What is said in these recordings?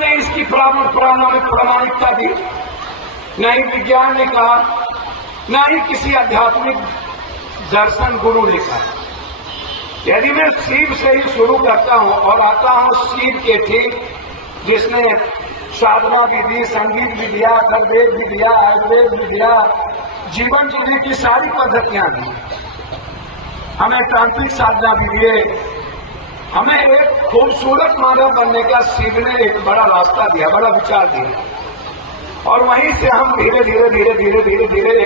ने इसकी प्रामाणिकता दी, न ही विज्ञान ने कहा, न ही किसी आध्यात्मिक दर्शन गुरु ने कहा। यदि मैं शिव से ही शुरू करता हूं और आता हूं शिव के ठीक जिसने साधना भी दी, संगीत भी दिया, आयुर्वेद भी दिया, आयुर्वेद भी दिया, जीवन जीने की सारी पद्धतियां दी, हमें तांत्रिक साधना भी दिए, हमें एक खूबसूरत मानव बनने का शिव ने एक बड़ा रास्ता दिया, बड़ा विचार दिया। और वहीं से हम धीरे धीरे धीरे धीरे धीरे धीरे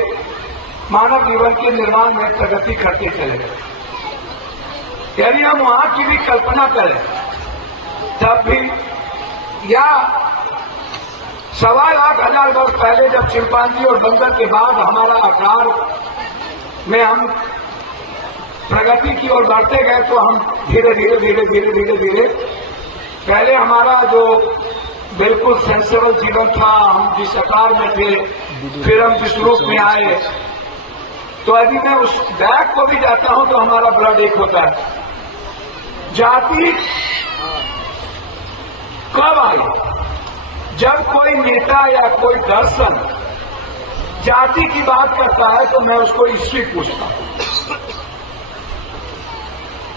मानव जीवन के निर्माण में प्रगति करते चले गए। यदि हम वहां की भी कल्पना करें तब भी, या 1.25 लाख हजार वर्ष पहले जब चिंपांजी और बंदर के बाद हमारा आकार में हम प्रगति की ओर बढ़ते गए, तो हम धीरे धीरे धीरे धीरे धीरे धीरे पहले हमारा जो बिल्कुल सेंसेबल जीवन था, हम जिस आकार में थे, फिर हम जिस रूप में आए, तो यदि मैं उस बैग को भी जाता हूं तो हमारा ब्लड एक होता है। जाति कब आई? जब कोई नेता या कोई दर्शन जाति की बात करता है तो मैं उसको ईस्वी पूछता हूं,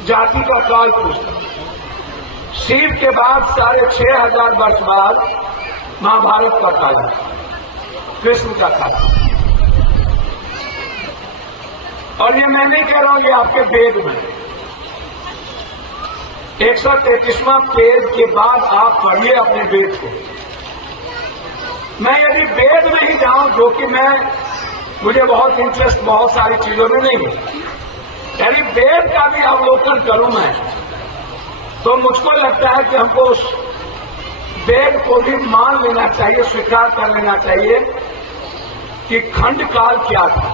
जाति का काल पूछता हूं। शिव के बाद 6,500 वर्ष बाद महाभारत का काल, कृष्ण का काल। और ये मैं नहीं कह रहा हूं, ये आपके वेद में 133वां पेज के बाद आप पढ़िए अपने वेद को। मैं यदि वेद में ही जाऊं, जो कि मुझे बहुत इंटरेस्ट बहुत सारी चीजों में नहीं है, यदि वेद का भी अवलोकन करूं मैं, तो मुझको लगता है कि हमको उस वेद को भी मान लेना चाहिए, स्वीकार कर लेना चाहिए कि खंड काल क्या था।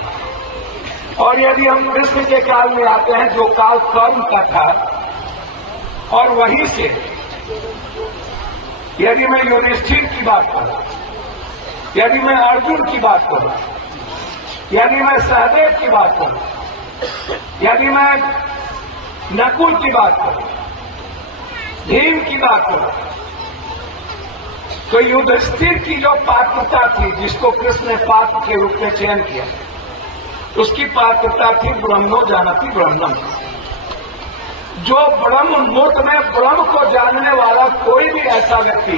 और यदि हम कृष्ण के काल में आते हैं, जो काल कर्म का था, और वहीं से यदि मैं युधिष्ठिर की बात करूं, यदि मैं अर्जुन की बात करूं, यदि मैं सहदेव की बात करूं, यदि मैं नकुल की बात करूं, भीम की बात करूं, तो युधिष्ठिर की जो पात्रता थी, जिसको कृष्ण ने पात्र के रूप में चयन किया, उसकी पात्रता थी ब्रह्मो जानति ब्रह्मम। जो ब्रह्म मुक्त में ब्रह्म को जानने वाला कोई भी ऐसा व्यक्ति,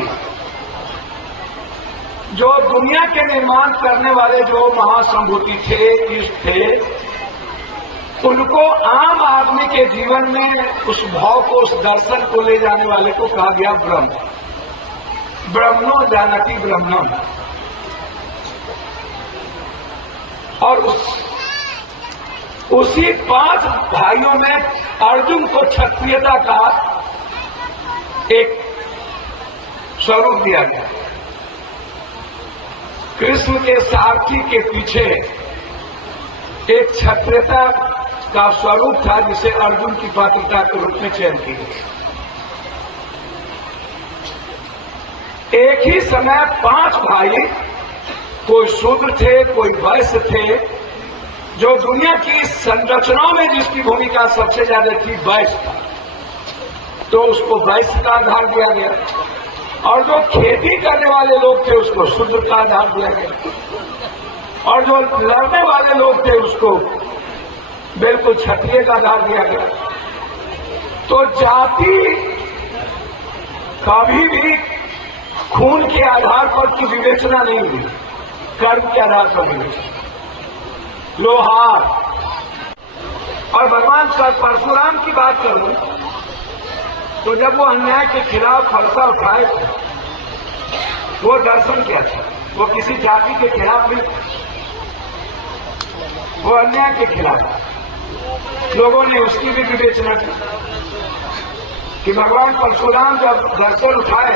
जो दुनिया के निर्माण करने वाले जो महासंभूति थे, ईश थे, उनको आम आदमी के जीवन में उस भाव को, उस दर्शन को ले जाने वाले को कहा गया ब्रह्म। ब्रह्मो जानति ब्रह्मम। और उसी 5 भाइयों में अर्जुन को क्षत्रियता का एक स्वरूप दिया गया। कृष्ण के सारथी के पीछे एक क्षत्रियता का स्वरूप था, जिसे अर्जुन की पात्रता के रूप में चयन की गई। एक ही समय 5 भाई, कोई शूद्र थे, कोई वैश्य थे, जो दुनिया की संरचनाओं में जिसकी भूमिका सबसे ज्यादा थी, वैश्य था, तो उसको वैश्य का आधार दिया गया। और जो खेती करने वाले लोग थे, उसको शूद्र का आधार दिया गया। और जो लड़ने वाले लोग थे, उसको बिल्कुल क्षत्रिय का आधार दिया गया। तो जाति कभी भी खून के आधार पर की विवेचना नहीं हुई, कर्म के आधार पर विवेचना। लोहार और भगवान परशुराम की बात करूं, तो जब वो अन्याय के खिलाफ फरसा उठाए, वो दर्शन क्या था? वो किसी जाति के खिलाफ नहीं, वो अन्याय के खिलाफ। लोगों ने उसकी भी विवेचना की कि भगवान परशुराम जब दर्शन उठाए,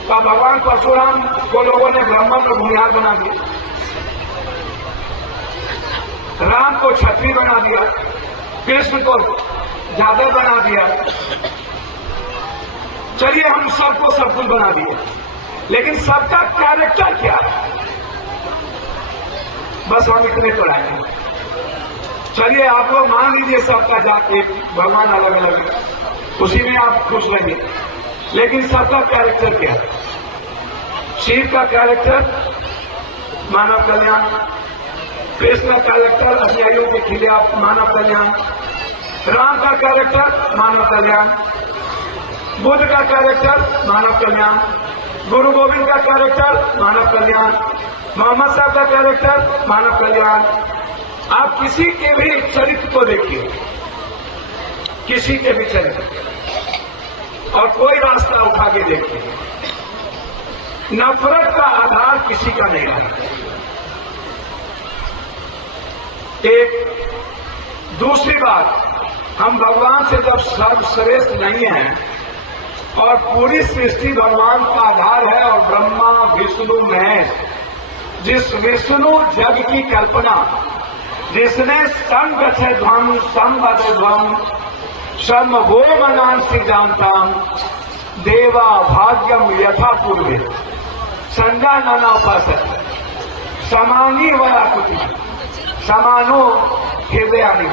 तो भगवान परशुराम को लोगों ने ब्राह्मण और भूमिहार बना दिया, राम को क्षत्रिय बना दिया, कृष्ण को जादव बना दिया। चलिए हम सबको सब कुछ बना दिया, लेकिन सबका कैरेक्टर क्या है? बस हम इतने तो लाए। चलिए आप लोग मान लीजिए सबका जात एक, भगवान अलग अलग है, उसी में आप खुश रहिए, लेकिन सबका कैरेक्टर क्या है? शिव का कैरेक्टर मानव कल्याण, कृष्ण का कैरेक्टर अन्यायों के खिलाफ मानव कल्याण, राम का कैरेक्टर मानव कल्याण, बुद्ध का कैरेक्टर मानव कल्याण, गुरु गोविंद का कैरेक्टर मानव कल्याण, मोहम्मद साहब का कैरेक्टर मानव कल्याण। आप किसी के भी चरित्र को देखिए, किसी के भी चरित्र, और कोई रास्ता उठा के देखिए, नफरत का आधार किसी का नहीं है। एक दूसरी बात, हम भगवान से जब सर्वश्रेष्ठ नहीं हैं और पूरी सृष्टि भगवान का आधार है और ब्रह्मा विष्णु महेश, जिस विष्णु जग की कल्पना, जिसने संगम संगम समभो मनांसी जानता देवा भाग्यम यथा पूर्वे संजानना उपासक समानी वया कुति समानो हृदयानि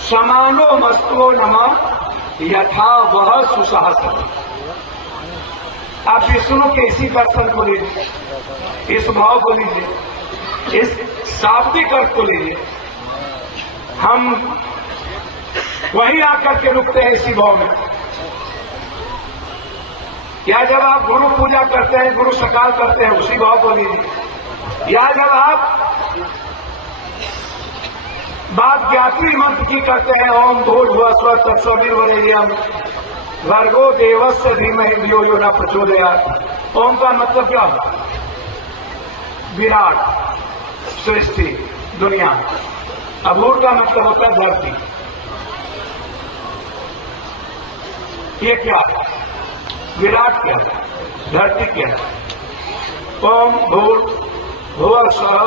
समानो मस्तो नमः यथा वह सुसाहस। आप विष्णु के इसी दर्शन को लीजिए, इस भाव को लीजिए, इस शाब्दिक अर्थ को लीजिए, हम वहीं आकर के रुकते हैं इसी भाव में। या जब आप गुरु पूजा करते हैं, गुरु सकाल करते हैं, उसी भाव को लीजिए। या जब आप बात ज्ञात्री मंत्र की करते हैं, ओम भूर्भुवः स्वः तत्सवितुर्वरेण्यं भर्गो देवस्य धीमहि धियो यो न प्रचोदयात्। ओम का मतलब क्या? विराट, सृष्टि, दुनिया। अभूर का मतलब होता है धरती। ये क्या? विराट क्या? धरती क्या? ओम भूर्भुवः स्वः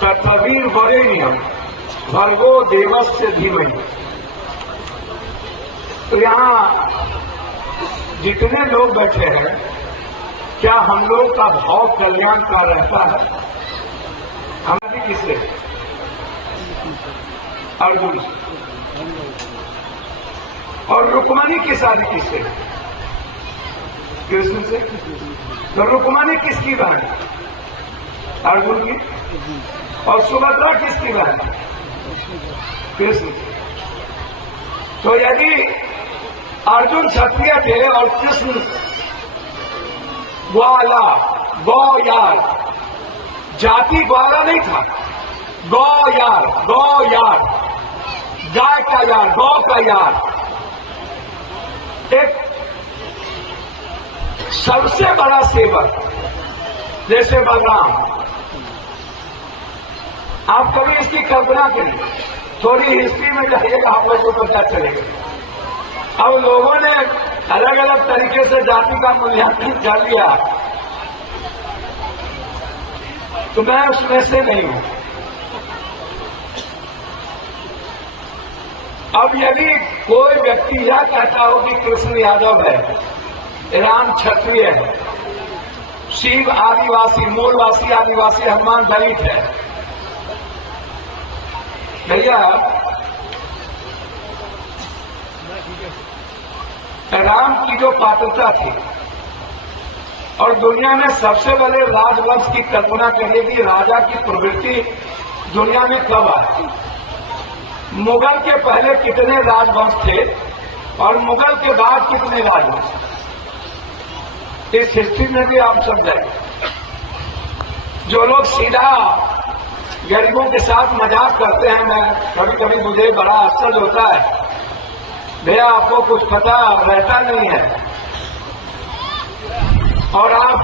तत्सवितुर्वरेण्यं भर्गो देवस्य धीमहि। तो यहां जितने लोग बैठे हैं, क्या हम लोग का भाव कल्याण का रहता है? हमारी किससे? अर्जुन से। और रुक्मणी की शादी किससे? कृष्ण से। तो रुक्मणी किसकी बहन? अर्जुन की। और सुभद्रा किसकी बहन? कृष्ण। तो यदि अर्जुन क्षत्रिय थे और कृष्ण ग्वाला, गौयार, जाति ग्वाला नहीं था, गौयार, गौयार, गाय का यार, गौ का यार, एक सबसे बड़ा सेवक जैसे बलराम। आप कभी इसकी कल्पना करिए, थोड़ी हिस्ट्री में जाइएगा, आप लोगों को पता चलेगा। अब लोगों ने अलग अलग तरीके से जाति का मूल्यांकन कर लिया, तो मैं उसमें से नहीं हूं। अब यदि कोई व्यक्ति यह कहता हो कि कृष्ण यादव है, राम क्षत्रिय है, शिव आदिवासी, मूलवासी आदिवासी, हनुमान दलित है, भैया राम की जो पात्रता थी, और दुनिया में सबसे बड़े राजवंश की कल्पना करिए कि राजा की प्रवृत्ति दुनिया में कब आई। मुगल के पहले कितने राजवंश थे और मुगल के बाद कितने राजवंश, इस हिस्ट्री में भी आप समझाए। जो लोग सीधा गरीबों के साथ मजाक करते हैं, मैं कभी कभी मुझे बड़ा आश्चर्य होता है, भैया आपको कुछ पता रहता नहीं है और आप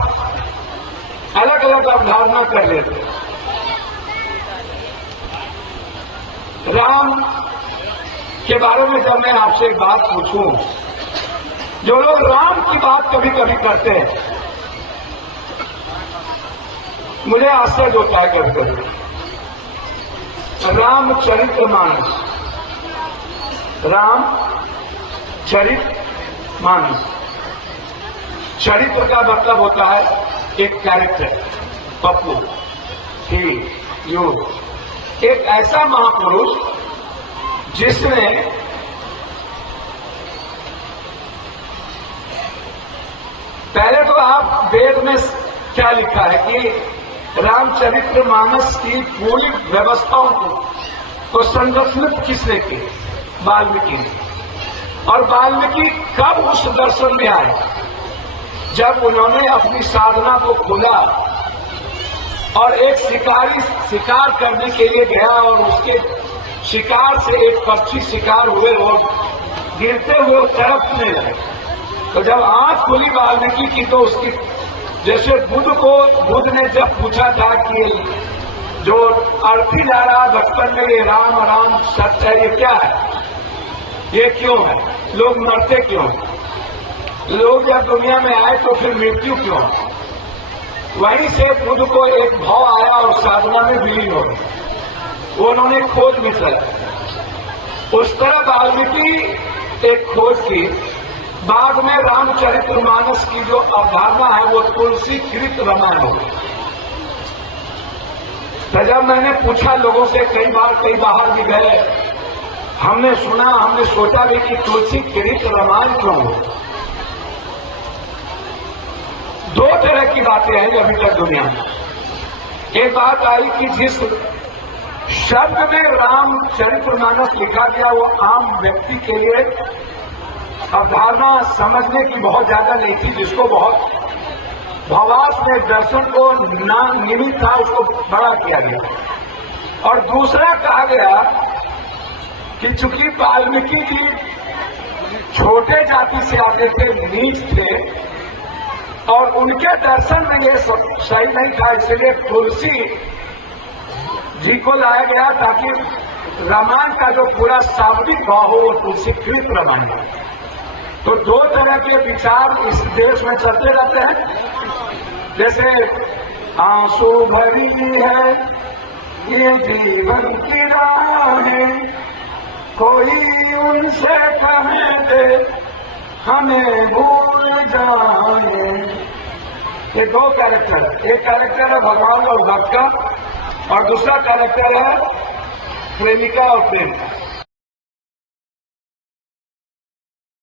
अलग अलग अवधारणा कर लेते। राम के बारे में जब मैं आपसे एक बात पूछूं, जो लोग राम की बात कभी कभी करते हैं, मुझे आश्चर्य होता है कभी कभी। रामचरितमानस, राम चरित मानस, चरित्र का मतलब होता है एक कैरेक्टर, पप्पू, ही, यू, एक ऐसा महापुरुष जिसने पहले तो आप वेद में क्या लिखा है कि रामचरितमानस की पूरी व्यवस्थाओं को संरक्षित किसने की? वाल्मीकि ने। और वाल्मीकि कब उस दर्शन में आए? जब उन्होंने अपनी साधना को खोला और एक शिकारी शिकार करने के लिए गया और उसके शिकार से एक पक्षी शिकार हुए और गिरते हुए तड़पने लगे। तो जब आंख खुली वाल्मीकि की तो उसकी जैसे बुद्ध ने जब पूछा था कि जो अर्थी जा रहा बचपन में ये राम राम सच है, ये क्या है, ये क्यों है, लोग मरते क्यों, लोग जब दुनिया में आए तो फिर मृत्यु क्यों? वहीं से बुद्ध को एक भाव आया और साधना में विलीन हो गए। वो उन्होंने खोज में चला। उस तरह वाल्मीकि एक खोज की। बाद में रामचरितमानस की जो अवधारणा है वो तुलसीकृत रामायण हो गई। तो जब मैंने पूछा लोगों से, कई बाहर भी गए, हमने सुना, हमने सोचा भी कि तुलसीकृत रामायण क्यों हो। दो तरह की बातें हैं अभी तक दुनिया में। एक बात आई कि जिस शब्द में रामचरितमानस लिखा गया वो आम व्यक्ति के लिए अवधारणा समझने की बहुत ज्यादा नहीं थी, जिसको बहुत भावास में दर्शन को निमित्त था उसको बड़ा किया गया। और दूसरा कहा गया कि चूंकि वाल्मीकि जी छोटे जाति से आते थे, नीच थे, और उनके दर्शन में ये सही नहीं था, इसलिए तुलसी जी को लाया गया ताकि रामायण का जो पूरा शाब्दिक भाव हो वो तुलसीकृत रामायण है। तो दो तरह के विचार इस देश में चलते रहते हैं। जैसे आंसू भरी है ये जीवन की राहें, कोई उनसे कहे दे हमें भूल जाए। ये दो कैरेक्टर है। एक कैरेक्टर है भगवान और भक्त का, और दूसरा कैरेक्टर है प्रेमिका और प्रेम का।